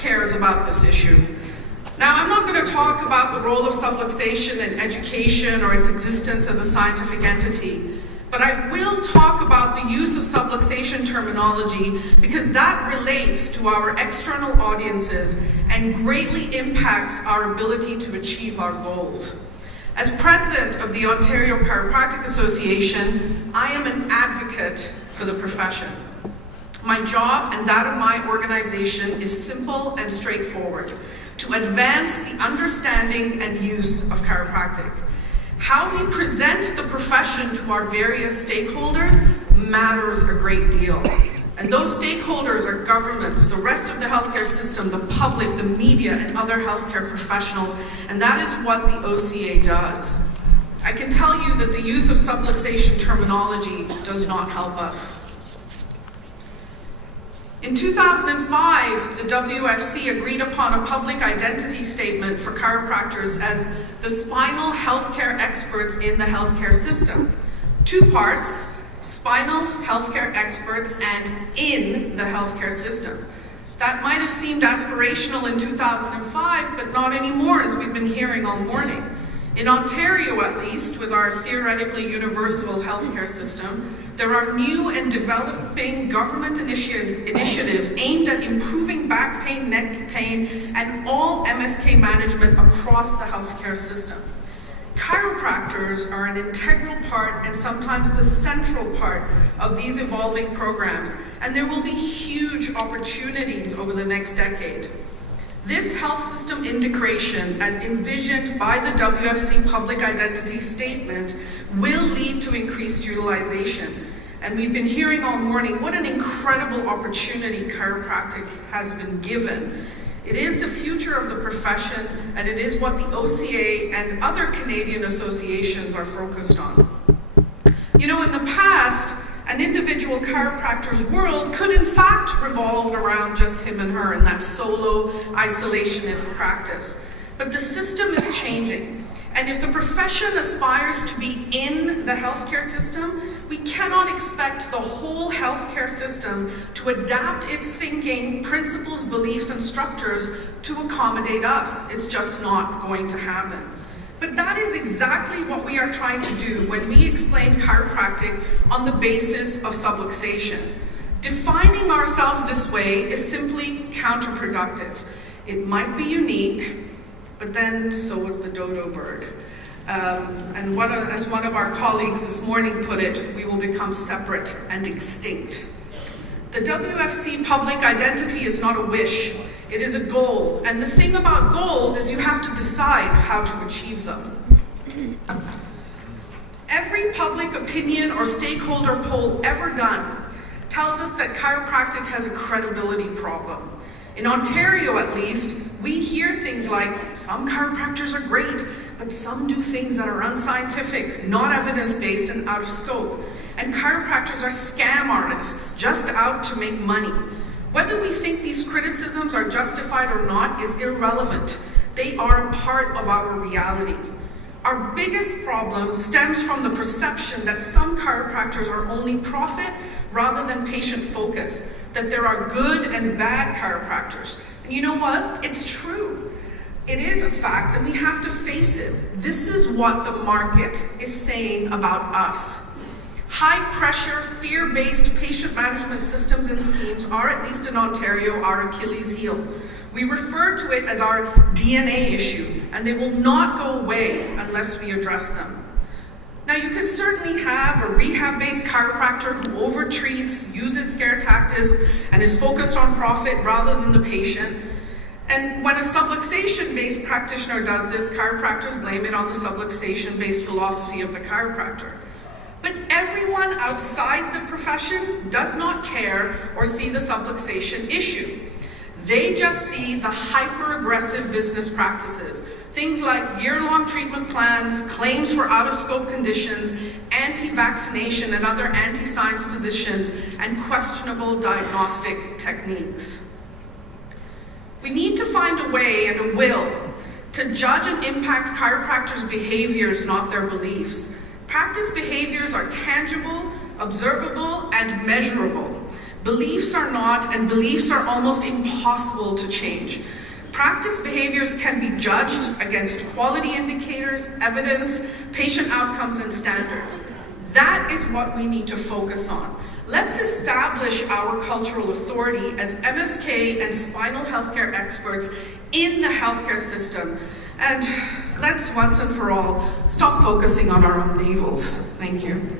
cares about this issue. Now, I'm not going to talk about the role of subluxation in education or its existence as a scientific entity, but I will talk about the use of subluxation terminology because that relates to our external audiences and greatly impacts our ability to achieve our goals. As president of the Ontario Chiropractic Association, I am an advocate for the profession. My job and that of my organization is simple and straightforward: to advance the understanding and use of chiropractic. How we present the profession to our various stakeholders matters a great deal. And those stakeholders are governments, the rest of the healthcare system, the public, the media, and other healthcare professionals, and that is what the OCA does. I can tell you that the use of subluxation terminology does not help us. In 2005, the WFC agreed upon a public identity statement for chiropractors as the spinal healthcare experts in the healthcare system. 2 parts: spinal healthcare experts and in the healthcare system. That might have seemed aspirational in 2005, but not anymore, as we've been hearing all morning. In Ontario, at least, with our theoretically universal healthcare system, there are new and developing government initiatives aimed at improving back pain, neck pain, and all MSK management across the healthcare system. Chiropractors are an integral part and sometimes the central part of these evolving programs, and there will be huge opportunities over the next decade. This health system integration, as envisioned by the WFC Public Identity Statement, will lead to increased utilization. And we've been hearing all morning what an incredible opportunity chiropractic has been given. It is the future of the profession, and it is what the OCA and other Canadian associations are focused on. You know, in the past, an individual chiropractor's world could in fact revolve around just him and her in that solo, isolationist practice. But the system is changing. And if the profession aspires to be in the healthcare system, we cannot expect the whole healthcare system to adapt its thinking, principles, beliefs, and structures to accommodate us. It's just not going to happen. But that is exactly what we are trying to do when we explain chiropractic on the basis of subluxation. Defining ourselves this way is simply counterproductive. It might be unique, but then so is the dodo bird. And as one of our colleagues this morning put it, we will become separate and extinct. The WFC public identity is not a wish, it is a goal. And the thing about goals is you have to decide how to achieve them. Every public opinion or stakeholder poll ever done tells us that chiropractic has a credibility problem. In Ontario, at least, we hear things like, some chiropractors are great, but some do things that are unscientific, not evidence-based, and out of scope. And chiropractors are scam artists, just out to make money. Whether we think these criticisms are justified or not is irrelevant. They are a part of our reality. Our biggest problem stems from the perception that some chiropractors are only profit rather than patient-focused, that there are good and bad chiropractors. And you know what? It's true. It is a fact, and we have to face it. This is what the market is saying about us. High-pressure, fear-based patient management systems and schemes are, at least in Ontario, our Achilles heel. We refer to it as our DNA issue, and they will not go away unless we address them. Now, you can certainly have a rehab-based chiropractor who overtreats, uses scare tactics, and is focused on profit rather than the patient. And when a subluxation-based practitioner does this, chiropractors blame it on the subluxation-based philosophy of the chiropractor. But everyone outside the profession does not care or see the subluxation issue. They just see the hyper-aggressive business practices, things like year-long treatment plans, claims for out-of-scope conditions, anti-vaccination and other anti-science positions, and questionable diagnostic techniques. We need to find a way and a will to judge and impact chiropractors' behaviors, not their beliefs. Practice behaviors are tangible, observable, and measurable. Beliefs are not, and beliefs are almost impossible to change. Practice behaviors can be judged against quality indicators, evidence, patient outcomes, and standards. That is what we need to focus on. Let's establish our cultural authority as MSK and spinal healthcare experts in the healthcare system. And let's once and for all stop focusing on our own navels. Thank you.